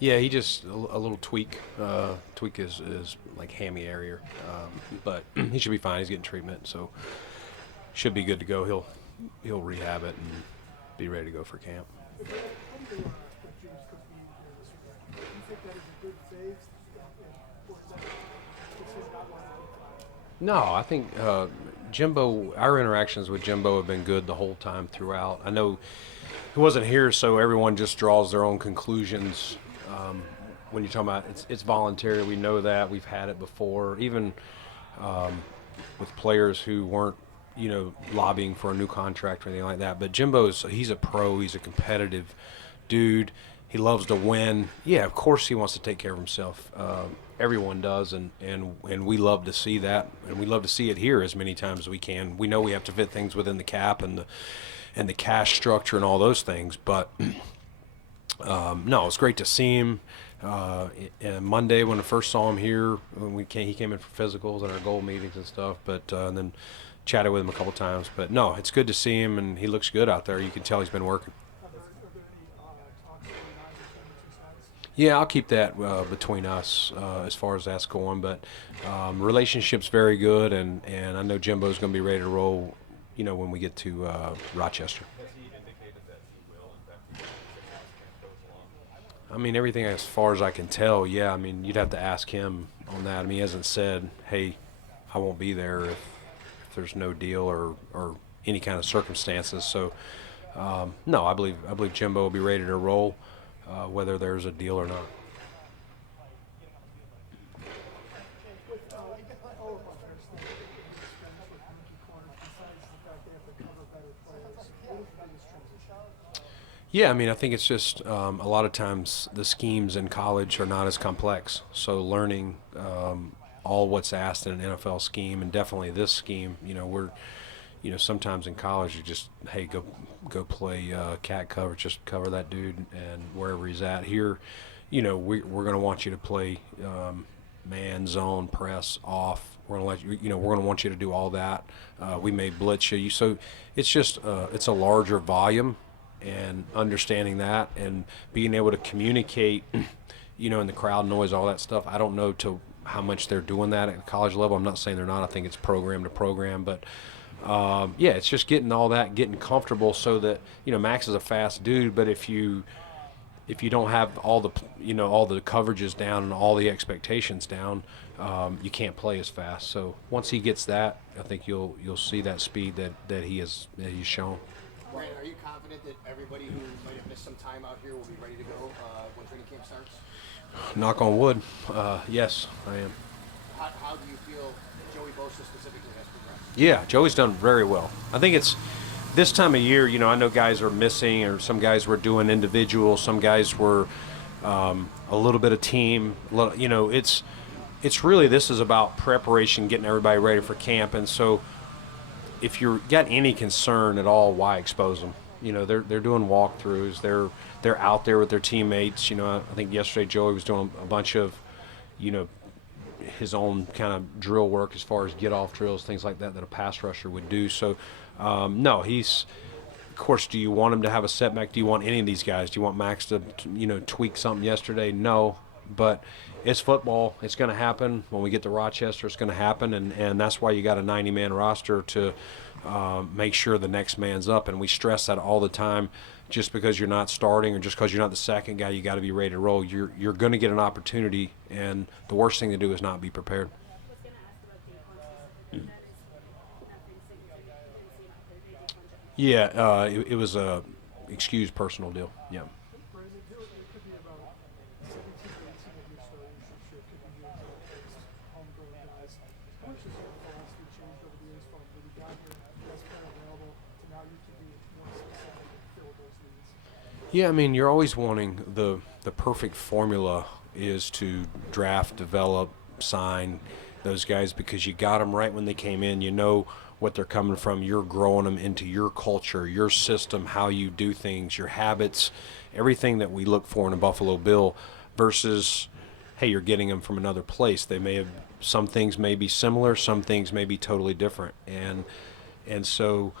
Yeah, he just a little tweak. Tweak is like hammy area, but he should be fine. He's getting treatment, so should be good to go. He'll rehab it and be ready to go for camp. No, I think Jimbo. Our interactions with Jimbo have been good the whole time throughout. I know he wasn't here, so everyone just draws their own conclusions. When you're talking about it's voluntary, we know that we've had it before, even with players who weren't, lobbying for a new contract or anything like that. But he's a pro. He's a competitive dude. He loves to win. Yeah, of course he wants to take care of himself. Everyone does, and we love to see that, and we love to see it here as many times as we can. We know we have to fit things within the cap and the cash structure and all those things, but no, it's great to see him. Monday when I first saw him here, he came in for physicals and our goal meetings and stuff, but and then chatted with him a couple times. But no, it's good to see him, and he looks good out there. You can tell he's been working. Yeah, I'll keep that between us as far as that's going. But relationship's very good, and I know Jimbo's going to be ready to roll, when we get to Rochester. I mean, everything as far as I can tell, yeah. I mean, you'd have to ask him on that. I mean, he hasn't said, hey, I won't be there if there's no deal or any kind of circumstances. So, no, I believe Jimbo will be ready to roll, whether there's a deal or not. Yeah, I mean, I think it's just a lot of times the schemes in college are not as complex. So learning all what's asked in an NFL scheme, and definitely this scheme, sometimes in college you just, hey, go play cat cover, just cover that dude and wherever he's at. Here, we're going to want you to play man, zone, press, off. We're going to let you, we're going to want you to do all that. We may blitz you. So it's just it's a larger volume. And understanding that and being able to communicate, in the crowd noise, all that stuff. I don't know to how much they're doing that at the college level. I'm not saying they're not. I think it's program to program. But, yeah, it's just getting all that, getting comfortable so that, Max is a fast dude. But if you don't have all the, all the coverages down and all the expectations down, you can't play as fast. So once he gets that, I think you'll see that speed that he's shown. Brandon, are you confident that everybody who might have missed some time out here will be ready to go when training camp starts? Knock on wood. Yes, I am. How do you feel Joey Bosa specifically has progressed? Yeah, Joey's done very well. I think it's this time of year, I know guys are missing, or some guys were doing individual, some guys were a little bit of team. It's really, this is about preparation, getting everybody ready for camp, and so if you've got any concern at all, why expose them? They're doing walkthroughs. They're out there with their teammates. I think yesterday Joey was doing a bunch of, his own kind of drill work as far as get-off drills, things like that a pass rusher would do. So, no, he's – of course, do you want him to have a setback? Do you want any of these guys? Do you want Max to, tweak something yesterday? No, but – it's football. It's going to happen. When we get to Rochester, it's going to happen, and that's why you got a 90-man roster to make sure the next man's up. And we stress that all the time. Just because you're not starting or just because you're not the second guy, you got to be ready to roll. You're going to get an opportunity, and the worst thing to do is not be prepared. Yeah, it was a excused personal deal. Yeah. Yeah, I mean, you're always wanting the perfect formula is to draft, develop, sign those guys because you got them right when they came in. You know what they're coming from. You're growing them into your culture, your system, how you do things, your habits, everything that we look for in a Buffalo Bill versus, hey, you're getting them from another place. They may have, some things may be similar, some things may be totally different. And so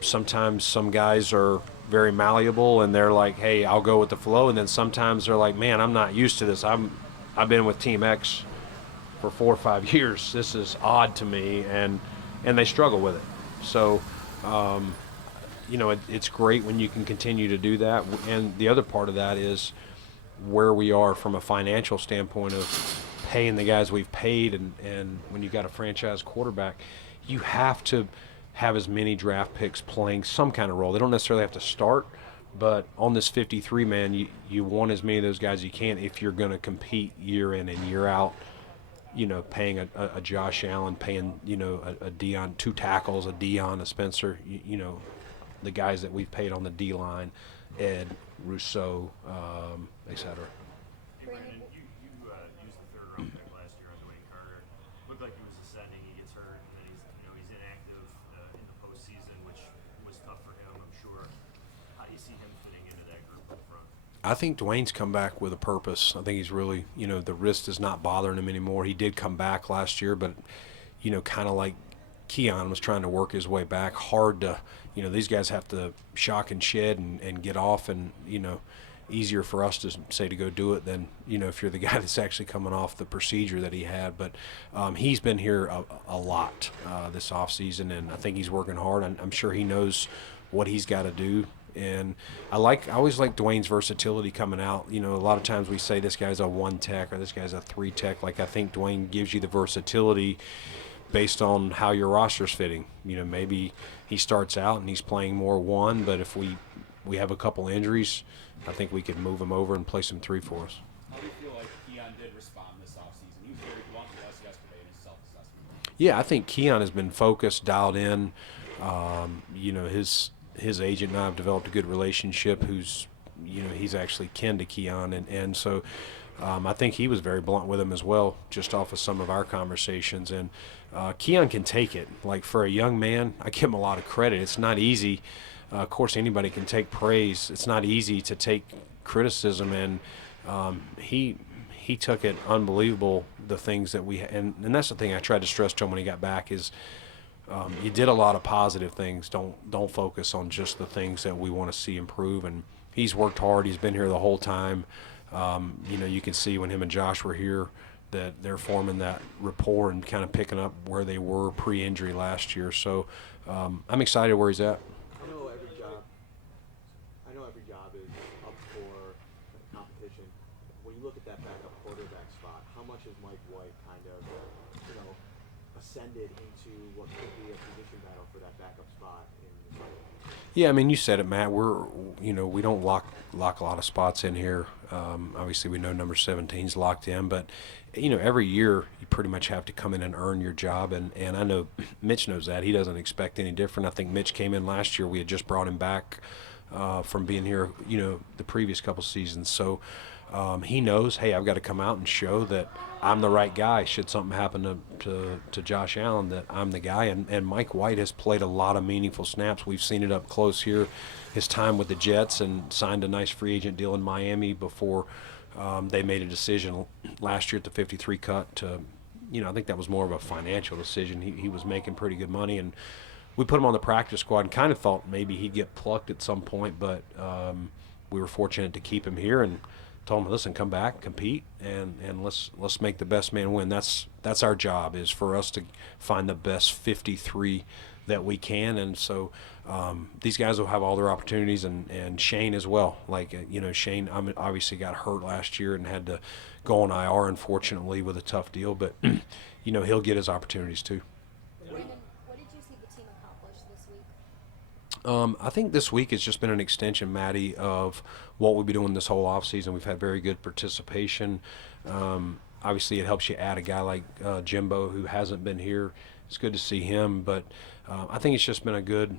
sometimes some guys are very malleable, and they're like, hey, I'll go with the flow. And then sometimes they're like, man, I'm not used to this. I've been with Team X for 4 or 5 years. This is odd to me, and they struggle with it. So, it's great when you can continue to do that. And the other part of that is where we are from a financial standpoint of paying the guys we've paid, and when you got a franchise quarterback, you have to have as many draft picks playing some kind of role. They don't necessarily have to start, but on this 53 man, you want as many of those guys as you can if you're going to compete year in and year out. Paying a Josh Allen, paying a Dion, 2 tackles, a Dion, a Spencer, the guys that we've paid on the D line, Ed, Rousseau, etc. Brandon, you used the 3rd-round pick last year on Dwayne Carter. Looked like he was ascending. He gets hurt, and then he's inactive in the postseason, which was tough for him, I'm sure. How do you see him fitting into that group up front? I think Dwayne's come back with a purpose. I think he's really, the wrist is not bothering him anymore. He did come back last year, but, kind of like Keon was trying to work his way back. Hard to, these guys have to shock and shed and get off, and, easier for us to say to go do it than, if you're the guy that's actually coming off the procedure that he had. But he's been here a lot this offseason, and I think he's working hard. I'm sure he knows what he's got to do. And I always like Dwayne's versatility coming out. A lot of times we say this guy's a 1 tech or this guy's a 3 tech. Like, I think Dwayne gives you the versatility based on how your roster's fitting. Maybe he starts out and he's playing more 1, but if we have a couple injuries, I think we could move him over and play some 3 for us. How do you feel like Keon did respond this offseason? He was very blunt with us yesterday in his self-assessment. Yeah, I think Keon has been focused, dialed in. His agent and I have developed a good relationship. He's actually kin to Keon, and so I think he was very blunt with him as well, just off of some of our conversations. And Keon can take it. Like, for a young man, I give him a lot of credit. It's not easy. Of course, anybody can take praise. It's not easy to take criticism, and he took it unbelievable. The things that and that's the thing I tried to stress to him when he got back is you did a lot of positive things. Don't focus on just the things that we want to see improve. And he's worked hard. He's been here the whole time. You can see when him and Josh were here that they're forming that rapport and kind of picking up where they were pre-injury last year. So I'm excited where he's at. I know every job is up for competition. When you look at that backup quarterback spot, how much has Mike White kind of, ascended into what could be a position battle for that backup spot in the summer? Yeah, I mean, you said it, Matt. We don't lock a lot of spots in here. Obviously, we know number 17's locked in, but every year you pretty much have to come in and earn your job, and I know Mitch knows that. He doesn't expect any different. I think Mitch came in last year. We had just brought him back from being here, the previous couple seasons. So he knows, hey, I've got to come out and show that I'm the right guy. Should something happen to Josh Allen, that I'm the guy. And Mike White has played a lot of meaningful snaps. We've seen it up close here. His time with the Jets, and signed a nice free agent deal in Miami before they made a decision last year at the 53 cut to, I think that was more of a financial decision. He was making pretty good money, and we put him on the practice squad and kind of thought maybe he'd get plucked at some point, but we were fortunate to keep him here and told him, listen, come back, compete, and let's make the best man win. That's our job, is for us to find the best 53 that we can. And so these guys will have all their opportunities, and Shane as well. Like, Shane obviously got hurt last year and had to go on IR, unfortunately, with a tough deal, but he'll get his opportunities too. Brandon, what did you see the team accomplish this week? I think this week has just been an extension, Maddie, of what we've been doing this whole offseason. We've had very good participation. Obviously, it helps you add a guy like Jimbo, who hasn't been here. It's good to see him, but I think it's just been a good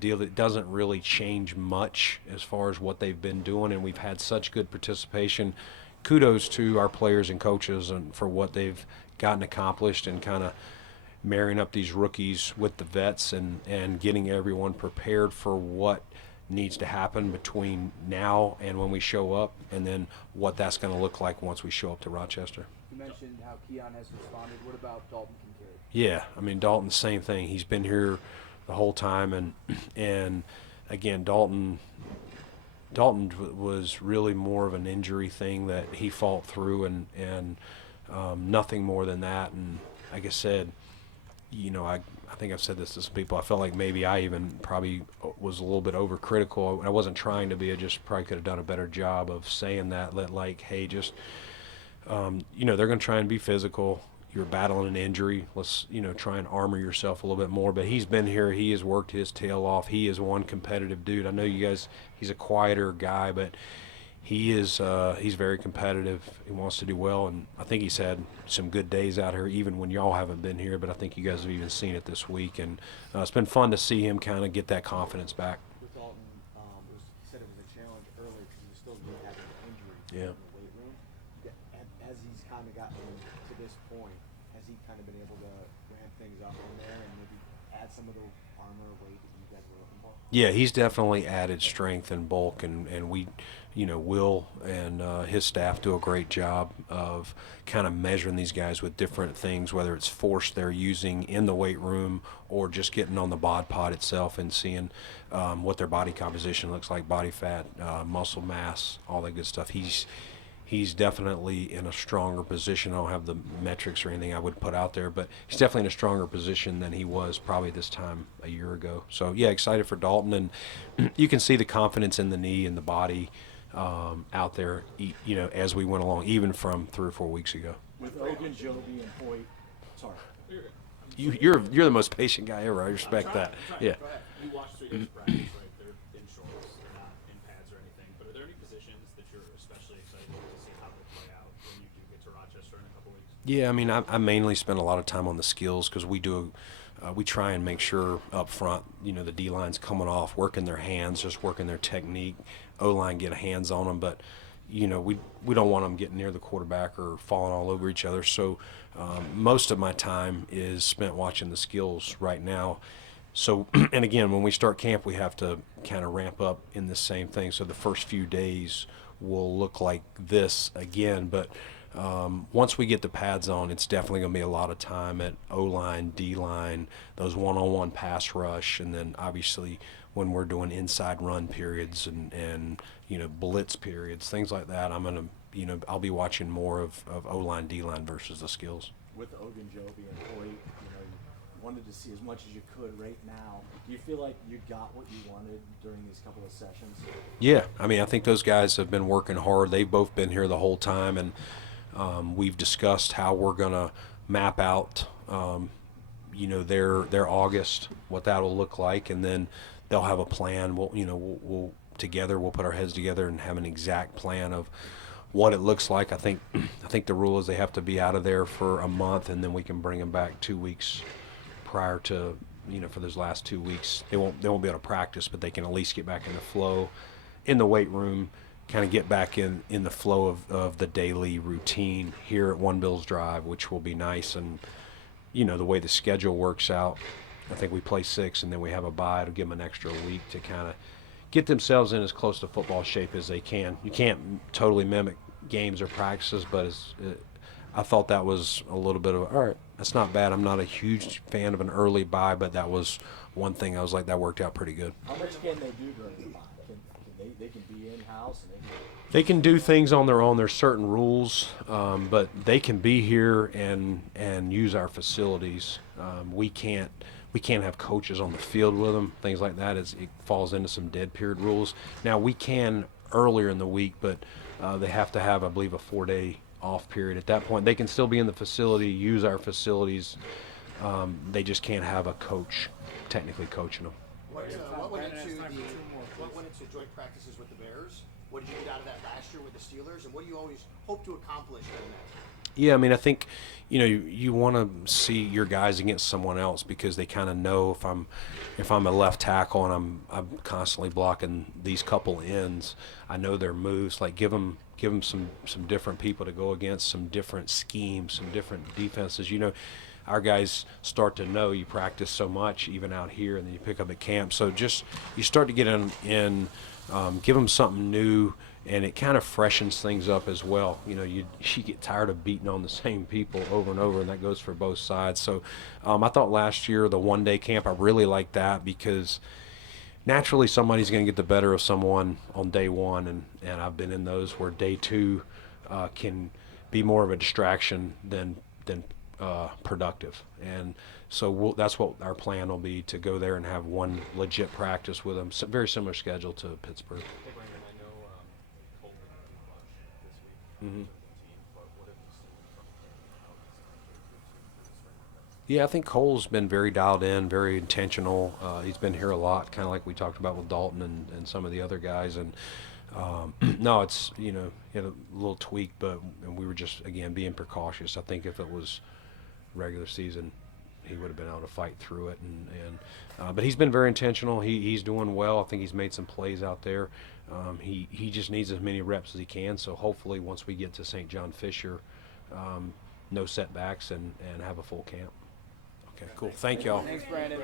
deal that doesn't really change much as far as what they've been doing, and we've had such good participation. Kudos to our players and coaches and for what they've gotten accomplished, and kind of marrying up these rookies with the vets and getting everyone prepared for what needs to happen between now and when we show up, and then what that's going to look like once we show up to Rochester. You mentioned how Keon has responded. What about Dalton Kincaid? Yeah, I mean, Dalton, same thing. He's been here the whole time, and again, was really more of an injury thing that he fought through, and nothing more than that. And like I said, I think I've said this to some people. I felt like maybe I even probably was a little bit overcritical. I wasn't trying to be. I just probably could have done a better job of saying that. Hey, just they're going to try and be physical. You're battling an injury. Let's try and armor yourself a little bit more. But he's been here. He has worked his tail off. He is one competitive dude. I know you guys. He's a quieter guy, but he's very competitive. He wants to do well, and I think he's had some good days out here, even when y'all haven't been here. But I think you guys have even seen it this week, and it's been fun to see him kind of get that confidence back. With Dalton, he said it was a challenge early because he was still having injuries Yeah. in the weight room. As he's kind of gotten to this point, has he kind of been able to ramp things up in there and maybe add some of the armor weight that you guys were looking for? Yeah, he's definitely added strength and bulk, and we, Will and his staff do a great job of kind of measuring these guys with different things, whether it's force they're using in the weight room or just getting on the bod pod itself and seeing what their body composition looks like, body fat, muscle mass, all that good stuff. He's definitely in a stronger position. I don't have the metrics or anything I would put out there, but he's definitely in a stronger position than he was probably this time a year ago. So, yeah, excited for Dalton. And you can see the confidence in the knee and the body out there, as we went along, even from 3 or 4 weeks ago. With Ogun, Joby, and Hoyt, sorry. You're the most patient guy ever. I respect that. Yeah. Go ahead. You watched 3 days of practice, right? They're in shorts, they're not in pads or anything. But are there any positions that you're especially excited to see how they play out when you do get to Rochester in a couple weeks? Yeah, I mean, I mainly spend a lot of time on the skills because we try and make sure up front, the D-line's coming off, working their hands, just working their technique. O-line get hands on them, but we don't want them getting near the quarterback or falling all over each other. So most of my time is spent watching the skills right now. So, and again, when we start camp, we have to kind of ramp up in the same thing. So the first few days will look like this again, but once we get the pads on, it's definitely going to be a lot of time at O-line, D-line, those one-on-one pass rush, and then obviously when we're doing inside run periods and blitz periods, things like that, I'll be watching more of O-line, D-line versus the skills. With Ogun, Joby, and Hoyt, you wanted to see as much as you could right now. Do you feel like you got what you wanted during these couple of sessions? Yeah, I mean, I think those guys have been working hard. They've both been here the whole time, and we've discussed how we're going to map out, their August, what that'll look like, and then they'll have a plan. We'll put our heads together and have an exact plan of what it looks like. I think the rule is they have to be out of there for a month, and then we can bring them back 2 weeks prior to, for those last 2 weeks. They won't be able to practice, but they can at least get back in the flow in the weight room, kind of get back in the flow of the daily routine here at One Bills Drive, which will be nice. And, the way the schedule works out, I think we play 6 and then we have a bye. It'll give them an extra week to kind of get themselves in as close to football shape as they can. You can't totally mimic games or practices, but I thought that was a little bit of, all right, that's not bad. I'm not a huge fan of an early bye, but that was one thing I was like, that worked out pretty good. How much can they do during the bye? They can be in-house and they can do things on their own. There's certain rules, but they can be here and use our facilities. We can't have coaches on the field with them, things like that. It falls into some dead period rules. Now, we can earlier in the week, but they have to have, I believe, a 4-day off period. At that point, they can still be in the facility, use our facilities. They just can't have a coach technically coaching them. What went into joint practices with the Bears? What did you get out of that last year with the Steelers? And what do you always hope to accomplish during that time? Yeah, I mean, I think, you want to see your guys against someone else because they kind of know if I'm a left tackle and I'm constantly blocking these couple ends, I know their moves. Like give them some different people to go against, some different schemes, some different defenses. Our guys start to know. You practice so much even out here, and then you pick up at camp. So just you start to get in give them something new. And it kind of freshens things up as well. You get tired of beating on the same people over and over, and that goes for both sides. So I thought last year, the one-day camp, I really liked that because naturally somebody's going to get the better of someone on day one, and I've been in those where day two can be more of a distraction than productive. And so that's what our plan will be, to go there and have one legit practice with them. Very similar schedule to Pittsburgh. Hey, Brandon, I know Colton didn't do much this week for Mhm. the team, but what have you seen from him and how he's contributed to the spring offense? Yeah, I think Cole's been very dialed in, very intentional. He's been here a lot, kind of like we talked about with Dalton and some of the other guys. And no, it's, he had a little tweak, but we were just, again, being precautious. I think if it was regular season, he would have been able to fight through it. But he's been very intentional. He's doing well. I think he's made some plays out there. He just needs as many reps as he can. So hopefully once we get to St. John Fisher, no setbacks and have a full camp. Okay, cool. Thank y'all. Thanks, Brandon.